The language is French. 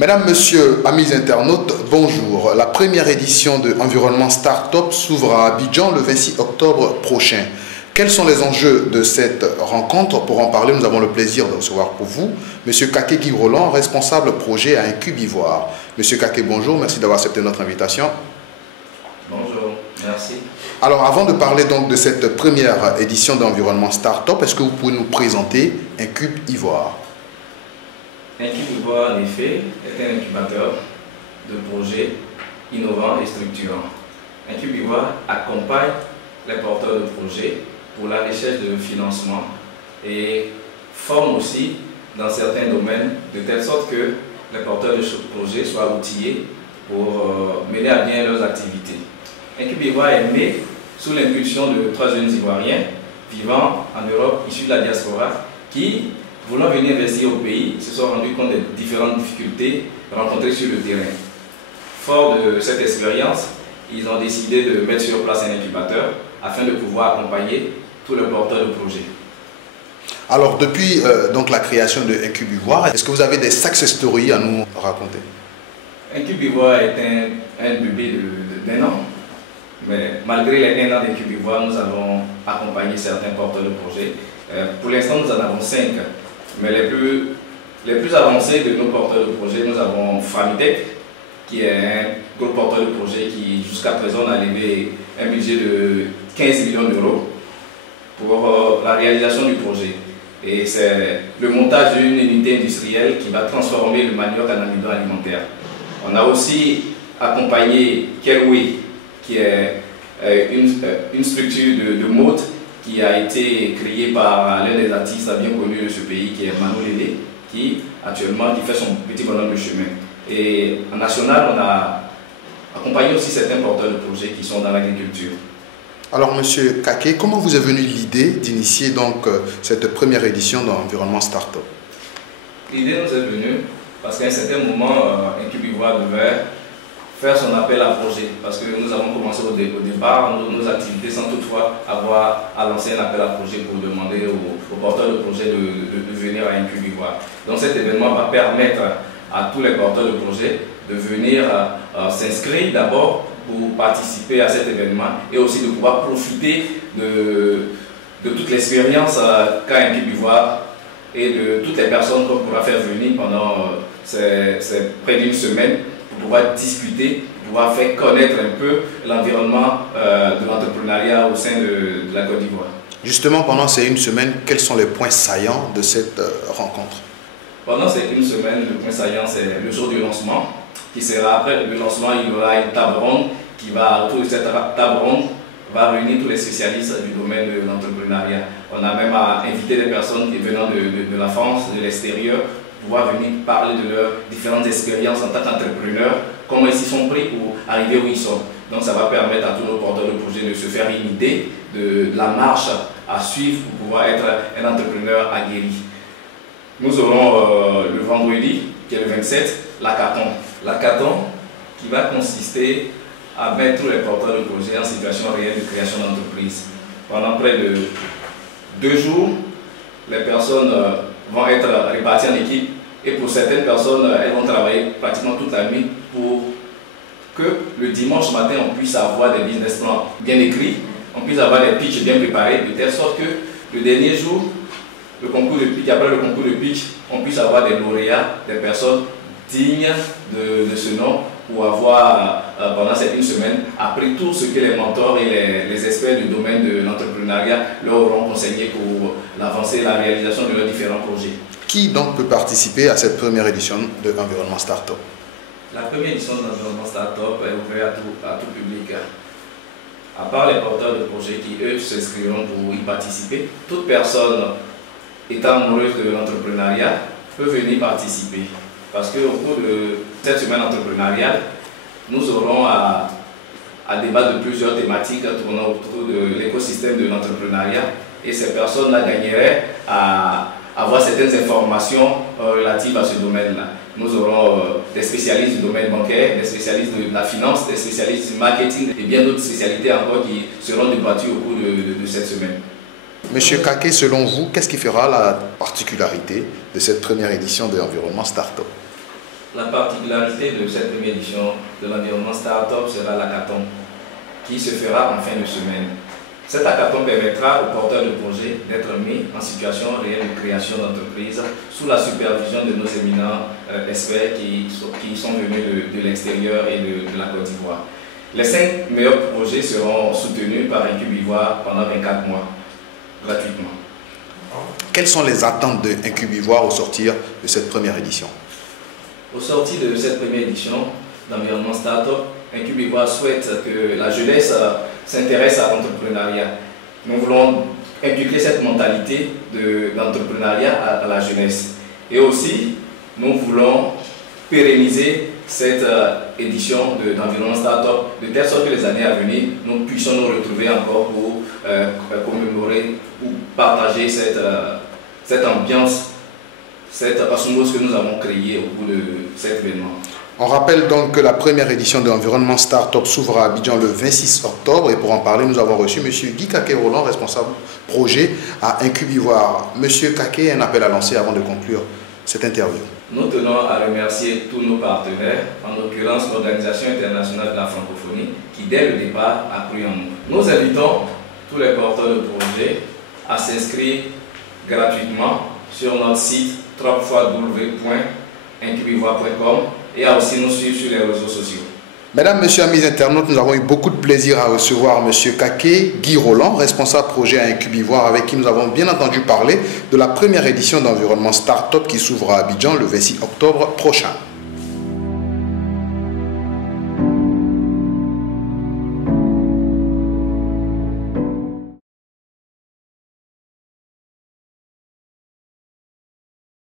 Mesdames, Messieurs, amis internautes, bonjour. La première édition de Environnement Startup s'ouvre à Abidjan le 26 octobre prochain. Quels sont les enjeux de cette rencontre? Pour en parler, nous avons le plaisir de recevoir pour vous M. Kaké Guy Roland, responsable projet à Incube Ivoire. M. Kaké, bonjour, merci d'avoir accepté notre invitation. Bonjour, merci. Alors, avant de parler donc de cette première édition d'Environnement Startup, est-ce que vous pouvez nous présenter Incube Ivoire? Incube Ivoire, en effet, est un incubateur de projets innovants et structurants. Incube Ivoire accompagne les porteurs de projets pour la recherche de financement et forme aussi dans certains domaines de telle sorte que les porteurs de projets soient outillés pour mener à bien leurs activités. Incube Ivoire est né sous l'impulsion de 3 jeunes Ivoiriens vivant en Europe, issus de la diaspora, qui, voulant venir investir au pays, se sont rendus compte des différentes difficultés rencontrées sur le terrain. Fort de cette expérience, ils ont décidé de mettre sur place un incubateur afin de pouvoir accompagner tous les porteurs de projets. Alors, depuis donc la création de Incube Ivoire, est-ce que vous avez des success stories à nous raconter? Incube Ivoire est un bébé d'1 an, mais malgré les 1 an d'Incube Ivoire, nous avons accompagné certains porteurs de projets. Pour l'instant, nous en avons 5, mais les plus avancés de nos porteurs de projets, nous avons Framitech, qui est un gros porteur de projet qui, jusqu'à présent, a levé un budget de 15 millions d'euros pour la réalisation du projet. Et c'est le montage d'une unité industrielle qui va transformer le manioc en amidon alimentaire. On a aussi accompagné Kelway, qui est une structure de mode qui a été créée par l'un des artistes bien connus de ce pays, qui est Mano Lélé, qui actuellement fait son petit bonhomme de chemin. Et en national, on a accompagné aussi certains porteurs de projets qui sont dans l'agriculture. Alors, Monsieur Kaké, comment vous est venue l'idée d'initier donc cette première édition d'Environnement Startup? L'idée nous est venue parce qu'à un certain moment, Incube Ivoire devait faire son appel à projet, parce que nous avons commencé au départ nos activités sans toutefois avoir à lancer un appel à projet pour demander aux porteurs de projet de venir à Incube Ivoire. Donc cet événement va permettre à tous les porteurs de projets de venir s'inscrire d'abord pour participer à cet événement et aussi de pouvoir profiter de toute l'expérience qu'a Incube Ivoire et de toutes les personnes qu'on pourra faire venir pendant ces près d'une semaine pour pouvoir discuter, pour pouvoir faire connaître un peu l'environnement de l'entrepreneuriat au sein de la Côte d'Ivoire. Justement, pendant ces 1 semaine, quels sont les points saillants de cette rencontre? Pendant ces 1 semaine, le point saillant, c'est le jour du lancement, qui sera après le lancement, il y aura une table ronde qui va, autour de cette table ronde, va réunir tous les spécialistes du domaine de l'entrepreneuriat. On a même invité des personnes venant de la France, de l'extérieur, pour pouvoir venir parler de leurs différentes expériences en tant qu'entrepreneurs, comment ils s'y sont pris pour arriver où ils sont. Donc ça va permettre à tous nos porteurs de projets de se faire une idée de la marche à suivre pour pouvoir être un entrepreneur aguerri. Nous aurons le vendredi, qui est le 27, l'hackathon. L'hackathon qui va consister à mettre tous les porteurs de projets en situation réelle de création d'entreprise. Pendant près de 2 jours, les personnes vont être réparties en équipe et pour certaines personnes, elles vont travailler pratiquement toute la nuit pour que le dimanche matin, on puisse avoir des business plans bien écrits, on puisse avoir des pitchs bien préparés, de telle sorte que le dernier jour, le concours de pitch, après le concours de pitch, on puisse avoir des lauréats, des personnes dignes de ce nom pour avoir, pendant cette 1 semaine, appris tout ce que les mentors et les experts du domaine de l'entrepreneuriat leur auront conseillé pour l'avancée et la réalisation de leurs différents projets. Qui donc peut participer à cette première édition de Environnement Startup? La première édition de l'Environnement Startup est ouverte à tout public. À part les porteurs de projets qui, eux, s'inscriront pour y participer, toute personne étant amoureuse de l'entrepreneuriat peut venir participer. Parce qu'au cours de cette semaine entrepreneuriale, nous aurons à débattre de plusieurs thématiques tournant autour de l'écosystème de l'entrepreneuriat et ces personnes-là gagneraient à avoir certaines informations relatives à ce domaine-là. Nous aurons des spécialistes du domaine bancaire, des spécialistes de la finance, des spécialistes du marketing et bien d'autres spécialités encore qui seront débattues au cours de cette semaine. Monsieur Kaké, selon vous, qu'est-ce qui fera la particularité de cette première édition de Environnement Startup? La particularité de cette première édition de l'environnement Startup sera l'hackathon, qui se fera en fin de semaine. Cet hackathon permettra aux porteurs de projets d'être mis en situation réelle de création d'entreprise sous la supervision de nos éminents experts qui sont venus de l'extérieur et de la Côte d'Ivoire. Les 5 meilleurs projets seront soutenus par Incubivoire pendant 24 mois, gratuitement. Quelles sont les attentes d'Incubivoire au sortir de cette première édition? Au sortir de cette première édition d'environnement Startup, Incubivoire souhaite que la jeunesse s'intéresse à l'entrepreneuriat. Nous voulons inculquer cette mentalité d'entrepreneuriat à la jeunesse. Et aussi, nous voulons pérenniser cette édition d'environnement Startup de telle sorte que les années à venir, nous puissions nous retrouver encore pour commémorer ou partager cette ambiance, cette osmose que nous avons créée au cours de cet événement. On rappelle donc que la première édition de l'environnement Startup s'ouvre à Abidjan le 26 octobre et pour en parler, nous avons reçu M. Guy Kaké-Roland, responsable projet à Incubivoire. M. Kaké, un appel à lancer avant de conclure cette interview. Nous tenons à remercier tous nos partenaires, en l'occurrence l'Organisation internationale de la francophonie, qui dès le départ a cru en nous. Nous invitons tous les porteurs de projets à s'inscrire gratuitement sur notre site www.incubivoire.com et à aussi nous suivre sur les réseaux sociaux. Mesdames, Messieurs, amis internautes, nous avons eu beaucoup de plaisir à recevoir M. Kaké Guy Roland, responsable projet à Incubivoire, avec qui nous avons bien entendu parler de la première édition d'environnement Startup qui s'ouvre à Abidjan le 26 octobre prochain.